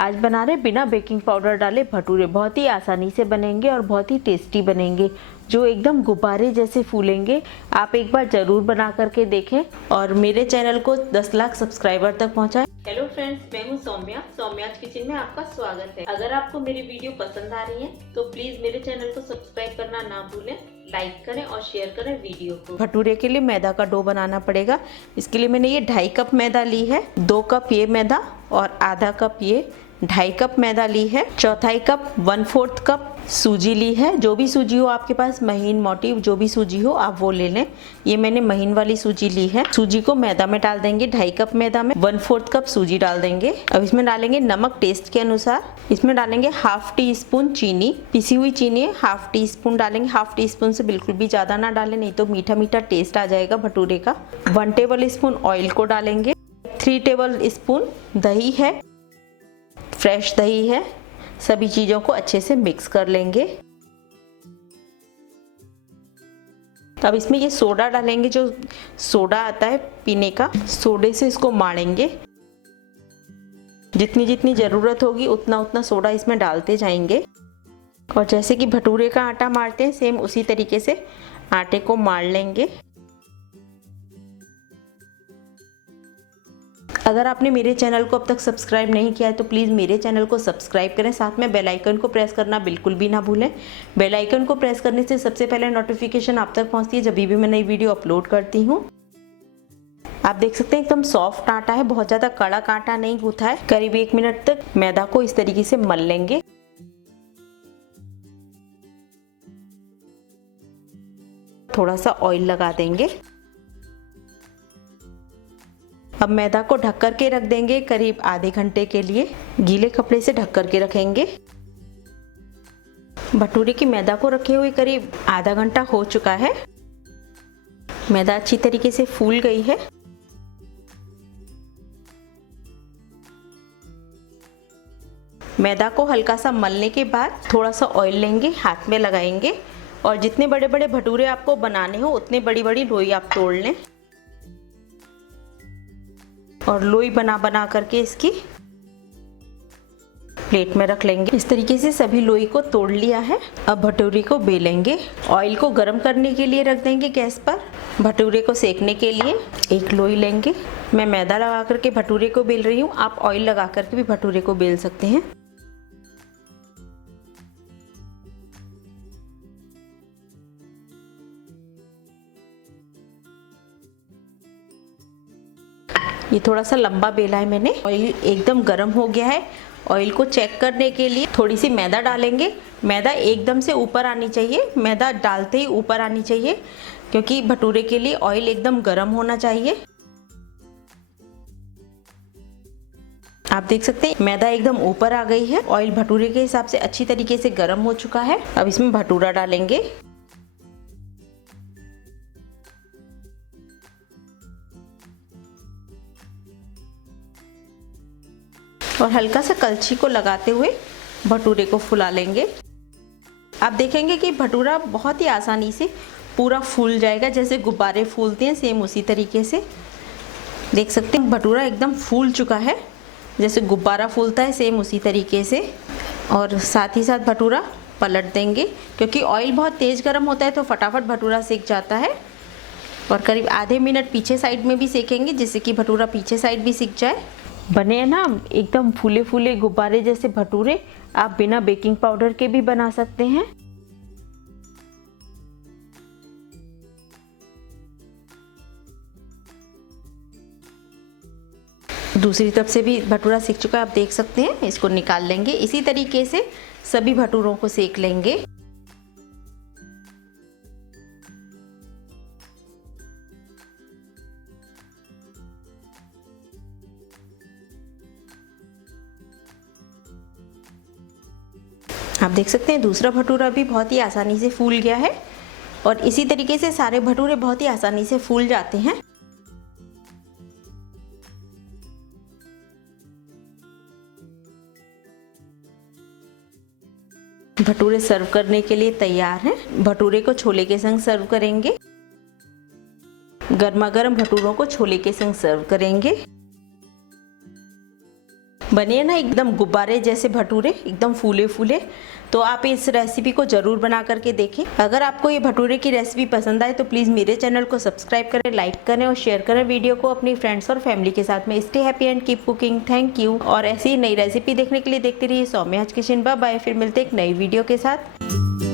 आज बना रहे बिना बेकिंग पाउडर डाले भटूरे। बहुत ही आसानी से बनेंगे और बहुत ही टेस्टी बनेंगे, जो एकदम गुब्बारे जैसे फूलेंगे। आप एक बार जरूर बना करके देखें और मेरे चैनल को 10 लाख सब्सक्राइबर तक पहुंचाएं। हेलो फ्रेंड्स, मैं हूं सौम्या। सौम्याज किचन में आपका स्वागत है। अगर आपको मेरी वीडियो पसंद आ रही है तो प्लीज मेरे चैनल को सब्सक्राइब करना ना भूलें, लाइक करें और शेयर करें वीडियो को। भटूरे के लिए मैदा का डो बनाना पड़ेगा। इसके लिए मैंने ये 2.5 कप मैदा ली है, 2 कप ये मैदा और आधा कप ये 2.5 कप मैदा ली है, चौथाई कप 1/4 कप सूजी ली है। जो भी सूजी हो आपके पास, महीन मोटी जो भी सूजी हो आप वो ले लें। ये मैंने महीन वाली सूजी ली है। सूजी को मैदा में डाल देंगे, 2.5 कप मैदा में 1/4 कप सूजी डाल देंगे। अब इसमें डालेंगे नमक टेस्ट के अनुसार। इसमें डालेंगे 1/2 टीस्पून चीनी, पिसी हुई चीनी है, 1/2 टीस्पून डालेंगे। 1/2 टीस्पून से बिल्कुल भी ज्यादा ना डालें, नहीं तो मीठा मीठा टेस्ट आ जाएगा भटूरे का। 1 टेबल स्पून ऑयल को डालेंगे। 3 टेबल स्पून दही है, फ्रेश दही है। सभी चीजों को अच्छे से मिक्स कर लेंगे। अब इसमें ये सोडा डालेंगे, जो सोडा आता है पीने का, सोडे से इसको मारेंगे। जितनी जितनी जरूरत होगी उतना उतना सोडा इसमें डालते जाएंगे। और जैसे कि भटूरे का आटा मारते हैं, सेम उसी तरीके से आटे को मार लेंगे। अगर आपने मेरे चैनल को अब तक सब्सक्राइब नहीं किया है तो प्लीज़ मेरे चैनल को सब्सक्राइब करें, साथ में बेल आइकन को प्रेस करना बिल्कुल भी ना भूलें। बेल आइकन को प्रेस करने से सबसे पहले नोटिफिकेशन आप तक पहुंचती है जब भी मैं नई वीडियो अपलोड करती हूं। आप देख सकते हैं एकदम सॉफ्ट आटा है, बहुत ज़्यादा कड़क आटा नहीं गूथा है। करीब 1 मिनट तक मैदा को इस तरीके से मल लेंगे। थोड़ा सा ऑयल लगा देंगे। अब मैदा को ढक कर के रख देंगे करीब आधे घंटे के लिए। गीले कपड़े से ढक कर के रखेंगे। भटूरे की मैदा को रखे हुए करीब आधा घंटा हो चुका है। मैदा अच्छी तरीके से फूल गई है। मैदा को हल्का सा मलने के बाद थोड़ा सा ऑयल लेंगे, हाथ में लगाएंगे और जितने बड़े बड़े भटूरे आपको बनाने हो उतने बड़ी बड़ी लोई आप तोड़ लें और लोई बना बना करके इसकी प्लेट में रख लेंगे। इस तरीके से सभी लोई को तोड़ लिया है। अब भटूरे को बेलेंगे। ऑयल को गर्म करने के लिए रख देंगे गैस पर। भटूरे को सेकने के लिए एक लोई लेंगे। मैं मैदा लगा करके भटूरे को बेल रही हूँ, आप ऑयल लगा करके भी भटूरे को बेल सकते हैं। ये थोड़ा सा लंबा बेला है मैंने। ऑयल एकदम गर्म हो गया है। ऑयल को चेक करने के लिए थोड़ी सी मैदा डालेंगे। मैदा एकदम से ऊपर आनी चाहिए, मैदा डालते ही ऊपर आनी चाहिए, क्योंकि भटूरे के लिए ऑयल एकदम गर्म होना चाहिए। आप देख सकते हैं मैदा एकदम ऊपर आ गई है। ऑयल भटूरे के हिसाब से अच्छी तरीके से गर्म हो चुका है। अब इसमें भटूरा डालेंगे। और हल्का सा कलछी को लगाते हुए भटूरे को फुला लेंगे। आप देखेंगे कि भटूरा बहुत ही आसानी से पूरा फूल जाएगा, जैसे गुब्बारे फूलते हैं सेम उसी तरीके से। देख सकते हैं भटूरा एकदम फूल चुका है, जैसे गुब्बारा फूलता है सेम उसी तरीके से। और साथ ही साथ भटूरा पलट देंगे, क्योंकि ऑयल बहुत तेज़ गर्म होता है तो फटाफट भटूरा सेक जाता है। और करीब आधे मिनट पीछे साइड में भी सेकेंगे, जिससे कि भटूरा पीछे साइड भी सिक जाए। बने हैं ना एकदम फूले फूले गुब्बारे जैसे भटूरे। आप बिना बेकिंग पाउडर के भी बना सकते हैं। दूसरी तरफ से भी भटूरा सिक चुका है, आप देख सकते हैं। इसको निकाल लेंगे। इसी तरीके से सभी भटूरों को सेक लेंगे। आप देख सकते हैं दूसरा भटूरा भी बहुत ही आसानी से फूल गया है। और इसी तरीके से सारे भटूरे बहुत ही आसानी से फूल जाते हैं। भटूरे सर्व करने के लिए तैयार हैं। भटूरे को छोले के संग सर्व करेंगे। गर्मा गर्म भटूरों को छोले के संग सर्व करेंगे। बने ना एकदम गुब्बारे जैसे भटूरे, एकदम फूले फूले। तो आप इस रेसिपी को ज़रूर बना करके देखें। अगर आपको ये भटूरे की रेसिपी पसंद आए तो प्लीज़ मेरे चैनल को सब्सक्राइब करें, लाइक करें और शेयर करें वीडियो को अपनी फ्रेंड्स और फैमिली के साथ में। Stay happy and keep cooking. Thank you. और ऐसी ही नई रेसिपी देखने के लिए देखते रहिए सौम्याज किचन। Bye bye. फिर मिलते एक नई वीडियो के साथ।